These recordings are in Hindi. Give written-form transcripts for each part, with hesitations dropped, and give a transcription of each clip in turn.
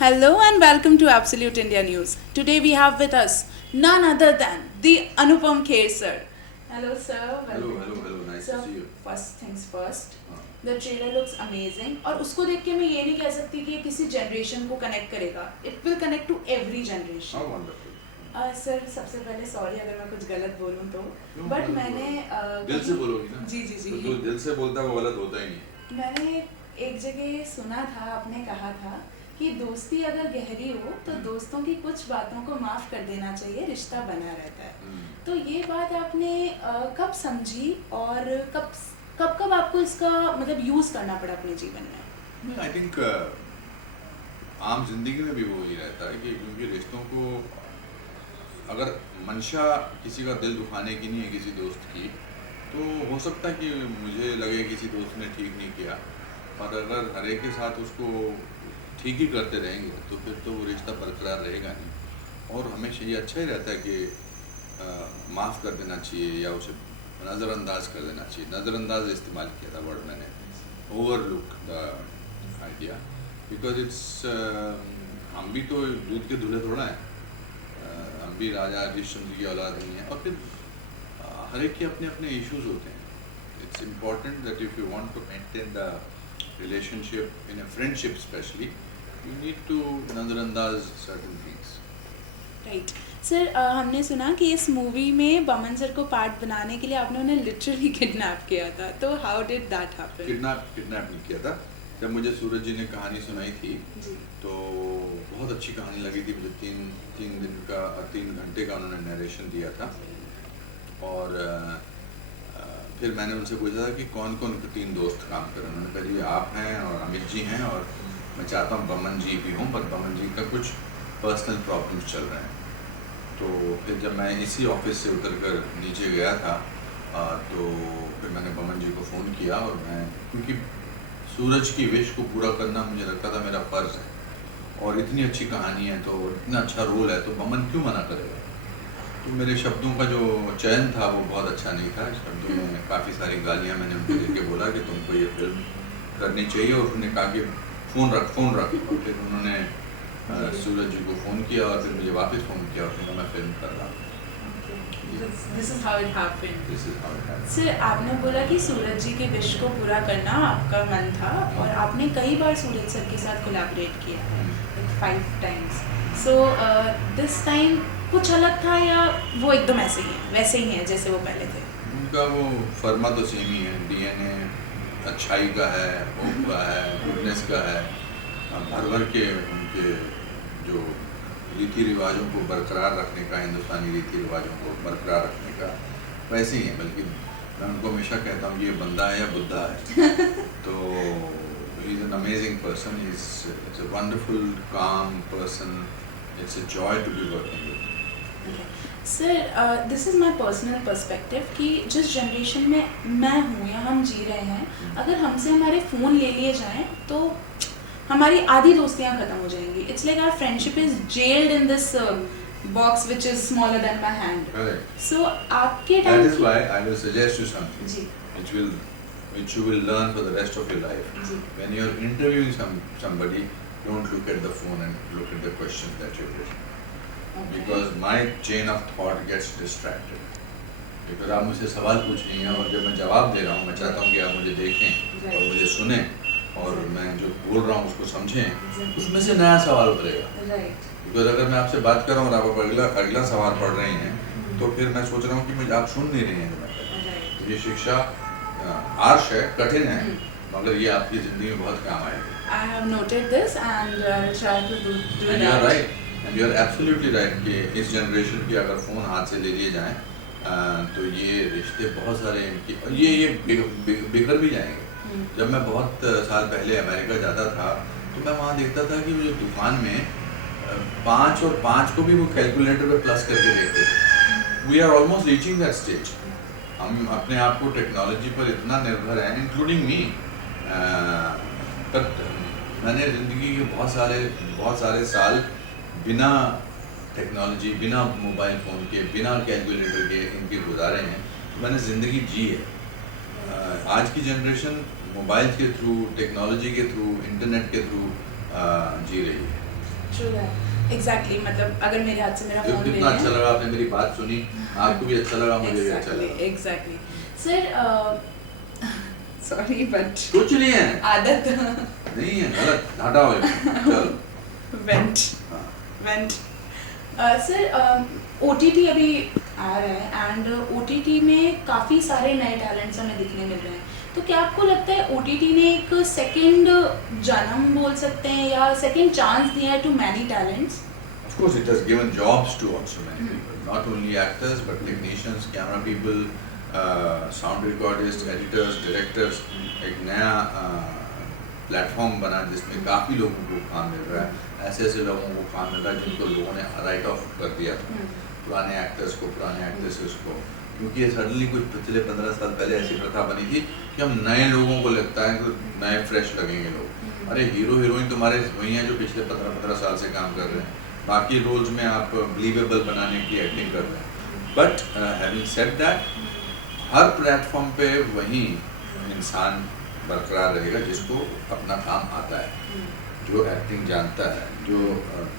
Hello and welcome to Absolute India News. Today we have with us none other than the Anupam Kher sir. Hello sir. Hello. Nice to see you. First things first. हाँ. The trailer looks amazing और उसको देख के मैं ये नहीं कह सकती कि ये किसी जनरेशन को कनेक्ट करेगा. It will connect to every generation. How wonderful. Sir सबसे पहले सॉरी अगर मैं कुछ गलत बोलूँ तो बट मैंने दिल से बोलोगी ना. जी जो दिल से बोलता है वो गलत होता ही नहीं. मैंने एक जगह सुना था, आपने कहा था कि दोस्ती अगर गहरी हो तो दोस्तों की कुछ बातों को माफ कर देना चाहिए, रिश्ता बना रहता है. तो ये बात आपने कब समझी और कब आपको इसका मतलब यूज करना पड़ा अपने जीवन में? आई थिंक आम जिंदगी में भी वो ही रहता है कि क्योंकि रिश्तों को अगर मंशा किसी का दिल दुखाने की नहीं है किसी दोस्त की, तो हो सकता है कि मुझे लगे किसी दोस्त ने ठीक नहीं किया, और अगर हर एक के साथ उसको ठीक ही करते रहेंगे तो फिर तो वो रिश्ता बरकरार रहेगा नहीं. और हमेशा ये अच्छा ही रहता है कि माफ़ कर देना चाहिए या उसे नज़रअंदाज कर देना चाहिए. नज़रअंदाज इस्तेमाल किया था वर्ड मैंने, overlook the idea, because it's हम भी तो दूध के दूल्हे थोड़ा हैं. हम भी राजा हरिश्चंद्र की औलाद नहीं है. और फिर हर एक के अपने अपने इश्यूज होते हैं. It's important that if you want to maintain the relationship in a friendship especially, you need to नज़रअंदाज certain things. राइट सर, हमने सुना कि इस मूवी में बमन सर को पार्ट बनाने के लिए आपने उन्हें लिटरली किडनैप किया था, तो how did that happen? Kidnap नहीं किया था. जब मुझे सूरज जी ने कहानी सुनाई थी जी. तो बहुत अच्छी कहानी लगी थी मुझे. 3 घंटे का उन्होंने नरेशन दिया था. और फिर मैंने उनसे पूछा था कि कौन कौन 3 दोस्त काम कर रहे हैं. उन्होंने कहा जी आप हैं और अमित जी हैं और मैं चाहता हूँ बमन जी भी हूँ, पर बमन जी का कुछ पर्सनल प्रॉब्लम्स चल रहे हैं. तो फिर जब मैं इसी ऑफिस से उतर कर नीचे गया था तो फिर मैंने बमन जी को फ़ोन किया. और मैं क्योंकि सूरज की विश को पूरा करना मुझे लगता था मेरा फ़र्ज़ है, और इतनी अच्छी कहानी है तो इतना अच्छा रोल है तो बमन क्यों मना करेगा. तो मेरे शब्दों का जो चयन था वो बहुत अच्छा नहीं था. शब्दों में काफ़ी सारी गालियाँ मैंने उनको दे के बोला कि तुमको ये फिल्म करनी चाहिए, और उन्होंने कहा कि फ़ोन रख. और फिर उन्होंने सूरज जी को फ़ोन किया और फिर मुझे वापस फ़ोन किया और फिर मैं फिल्म कर रहा हूँ. This is how it happened. This is how it happened. Sir, आपने बोला कि सूरज जी के विश को पूरा करना आपका मन था और आपने कई बार सूरज सर के साथ कोलैबोरेट किया है, like 5 times. So this time कुछ अलग था या वो एकदम ऐसे ही है, वैसे ही है जैसे वो पहले थे? उनका वो फर्मा तो सेम ही है. डीएनए अच्छाई का है, होप का है, गुडनेस का है. भर के उनके जो रीति रिवाजों को बरकरार रखने का, हिंदुस्तानी रीति रिवाजों को बरकरार रखने का वैसे ही है. बल्कि मैं उनको हमेशा कहता हूँ ये बंदा है या बुद्धा है. तो he is an amazing person. He is a wonderful calm person. It's a joy to be working with. Sir, this is my personal perspective कि जिस जनरेशन में मैं हूँ या हम जी रहे हैं, अगर हमसे हमारे फ़ोन ले लिए जाएं तो हमारी आधी दोस्तियाँ ख़त्म हो जाएंगी. It's like our friendship is jailed in this box which is smaller than my hand. So आपके That time is why I will suggest you something ji which you will learn for the rest of your life. जी When you are interviewing somebody, don't look at the phone and look at the questions that you've written. Because my chain of thought gets distracted. Because आप मुझसे सवाल पूछ रही हैं और जब मैं जवाब दे रहा हूँ मैं चाहता हूँ कि आप मुझे देखें और मुझे सुनें और मैं जो बोल रहा हूँ उसको समझें. उसमें से नया सवाल उतरेगा. राइट. बिकॉज अगर मैं आपसे बात कर रहा हूँ और आप अगला सवाल पढ़ रही हैं तो फिर मैं सोच रहा हूँ कि मुझे आप सुन नहीं रही हैं जो मैं कर रहा हूँ. तो ये शिक्षा आर्श है, कठिन है, मगर ये आपकी ज़िंदगी में बहुत काम आएगी. I have noted this and I'll try to do and you are that. Right. And you are absolutely right कि इस जनरेशन की अगर फ़ोन हाथ से ले लिए जाएँ तो ये रिश्ते बहुत सारे इनकी और ये बिखर भी जाएंगे. जब मैं बहुत साल पहले अमेरिका जाता था तो मैं वहाँ देखता था कि वो जो तूफान में 5 और 5 को भी वो कैलकुलेटर पे प्लस करके देखते थे. We are almost reaching that stage. हम अपने आप को टेक्नोलॉजी पर इतना निर्भर हैं, इंक्लूडिंग मी. पर मैंने ज़िंदगी के बहुत सारे साल बिना टेक्नोलॉजी, बिना मोबाइल फ़ोन के, बिना कैलकुलेटर के इनके गुजारे हैं. तो मैंने ज़िंदगी जी है. आज की जनरेशन मोबाइल के थ्रू, टेक्नोलॉजी के थ्रू, इंटरनेट के थ्रू जी रही है. ट्रू दैट एग्जैक्टली मतलब अगर मेरे हाथ से मेरा जो फोन ले कितना अच्छा लें लगा, आपने मेरी बात सुनी, आपको भी अच्छा लगा, मुझे भी अच्छा लगा। एग्जैक्टली सर सॉरी बट कुछ नहीं है, आदत नहीं है, गलत हटाओ ये, चलो। वेंट हाँ। वेंट सर OTT अभी आ रहा है एंड OTT में काफ़ी सारे नए टैलेंट्स हमें दिखने मिल रहे हैं, तो क्या आपको लगता है OTT ने एक सेकंड जन्म बोल सकते हैं या सेकंड चांस दिया है to many talents? Of course, it has given jobs to also many people, not only actors but technicians, camera people, sound recordists, editors, directors. एक नया प्लेटफॉर्म बना जिसमें काफ़ी लोगों को काम मिल रहा है, ऐसे ऐसे लोगों को काम मिल रहा है जिनको लोगों ने राइट ऑफ कर दिया था, पुराने एक्टर्स को, पुराने एक्ट्रेसेस को, क्योंकि ये सडनली कुछ पिछले 15 साल पहले ऐसी प्रथा बनी थी कि हम नए लोगों को लगता है कि नए फ्रेश लगेंगे लोग। अरे हीरो हीरोइन तुम्हारे वही हैं जो पिछले 15 साल से काम कर रहे हैं, बाकी रोल्स में आप बिलीवेबल बनाने की एक्टिंग कर रहे हैं। But having said that, her platform पे वही इंसान बरकरार रहेगा जिसको अपना काम आता है, जो एक्टिंग जानता है, जो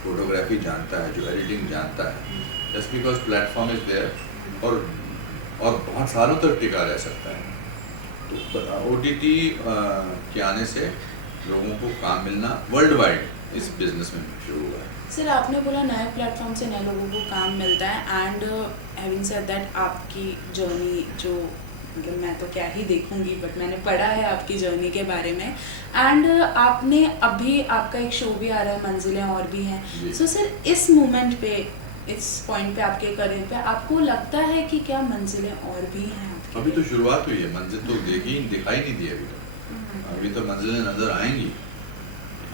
फोटोग्राफी जानता है, जो एडिटिंग जानता है। Just because platform is there और बहुत सालों तक टिका रह सकता है। तो OTT के आने से लोगों को काम मिलना वर्ल्ड वाइड इस बिजनेस में शुरू हुआ है। सर आपने बोला नए प्लेटफॉर्म से नए लोगों को काम मिलता है एंड हैविंग सेड दैट आपकी जर्नी जो मतलब मैं तो क्या ही देखूंगी बट मैंने पढ़ा है आपकी जर्नी के बारे में एंड आपने अभी आपका एक शो भी आ रहा है मंजिलें और भी हैं। सो सर इस मोमेंट पे, इस पॉइंट पे आपके करियर पे आपको लगता है कि क्या मंजिलें और भी हैं आपके? अभी तो शुरुआत हुई है, मंजिल तो दिखाई नहीं दी अभी तो। अभी तो मंजिलें नजर आएंगी।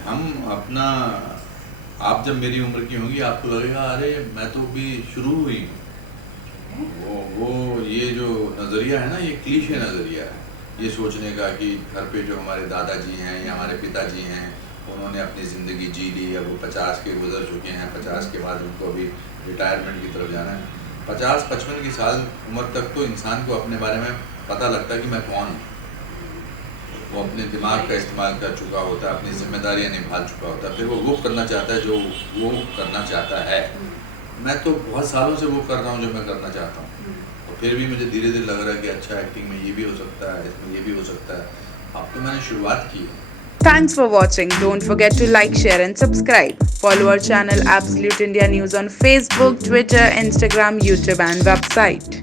हम अपना, आप जब मेरी उम्र की होंगी आपको लगेगा अरे मैं तो अभी शुरू हुई हूँ। वो ये जो नज़रिया है ना, ये क्लीशे नज़रिया है, ये सोचने का कि घर पे जो हमारे दादाजी हैं या हमारे पिताजी हैं उन्होंने अपनी ज़िंदगी जी ली, अब वो 50 के गुजर चुके हैं, 50 के बाद उनको अभी रिटायरमेंट की तरफ जाना है। 50-55 की साल उम्र तक तो इंसान को अपने बारे में पता लगता है कि मैं कौन हूँ। वो अपने दिमाग का इस्तेमाल कर चुका होता है, अपनी जिम्मेदारियाँ निभा चुका होता है, फिर वो करना चाहता है जो वो करना चाहता है। मैं तो बहुत सालों से वो कर रहा हूँ जो मैं करना चाहता हूँ, और फिर भी मुझे धीरे धीरे लग रहा है कि अच्छा एक्टिंग में ये भी हो सकता है, इसमें ये भी हो सकता है। अब तो मैंने शुरुआत की है। Thanks for watching. Don't forget to like, share and subscribe. Follow our channel Absolute India News on Facebook, Twitter, Instagram, YouTube and website.